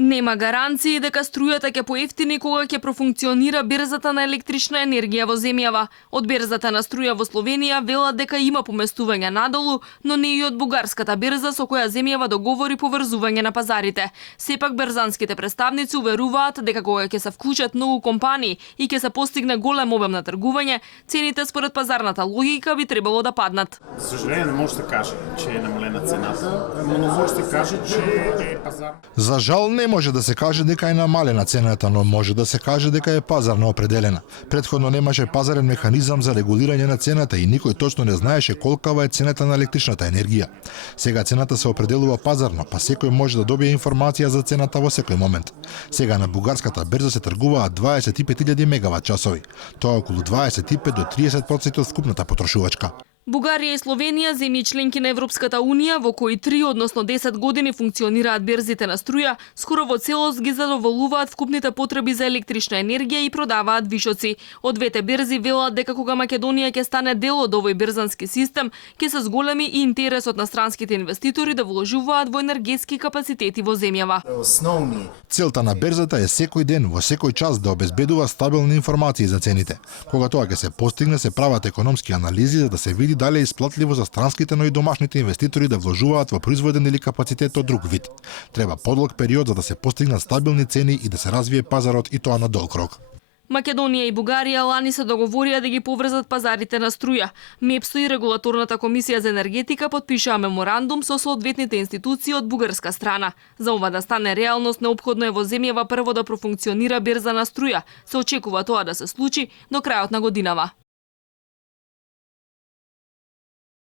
Нема гаранции дека струјата ќе поевтини кога ќе профункционира берзата на електрична енергија во земјава. Од берзата на струја во Словенија велат дека има поместување надолу, но не и од бугарската берза со која земјава договори поврзување на пазарите. Сепак берзанските представници уверуваат дека кога ќе се вклучат многу компании и ќе се постигне голем обем на тргување, цените според пазарната логика би требало да паднат. За съжаление не може да каже, че е намалена цената, но не може да каже, че е пазар. За жал не може да се каже дека е намалена цената, но може да се каже дека е пазарно определена. Претходно немаше пазарен механизам за регулирање на цената и никој точно не знаеше колкава е цената на електричната енергија. Сега цената се определува пазарно, па секој може да добие информација за цената во секој момент. Сега на бугарската берза се тргуваат 25.000 мегават часови. Тоа е околу 25 до 30% од вкупната потрошувачка. Бугарија и Словенија, земји членки на Европската Унија, во кои 3, односно 10 години функционираат берзите на струја, скоро во целост ги задоволуваат вкупните потреби за електрична енергија и продаваат вишоци. Од двете берзи велат дека кога Македонија ќе стане дел од овој берзански систем, ќе се зголеми и интересот на странските инвеститори да вложуваат во енергетски капацитети во земјава. Целта на берзата е секој ден, во секој час да обезбедува стабилни информации за цените. Кога тоа ќе се постигне, се прават економски анализи за да се види дали е исплатливо за странските, но и домашните инвеститори да вложуваат во производен или капацитет од друг вид. Треба подлог период за да се постигнат стабилни цени и да се развие пазарот, и тоа на долг рок. Македонија и Бугарија лани се договорија да ги поврзат пазарите на струја. МЕПСО и Регулаторната комисија за енергетика потпишаа меморандум со соодветните институции од бугарска страна. За ова да стане реалност, неопходно е во земјава прво да профункционира берза на струја. Се очекува тоа да се случи до крајот на годинава.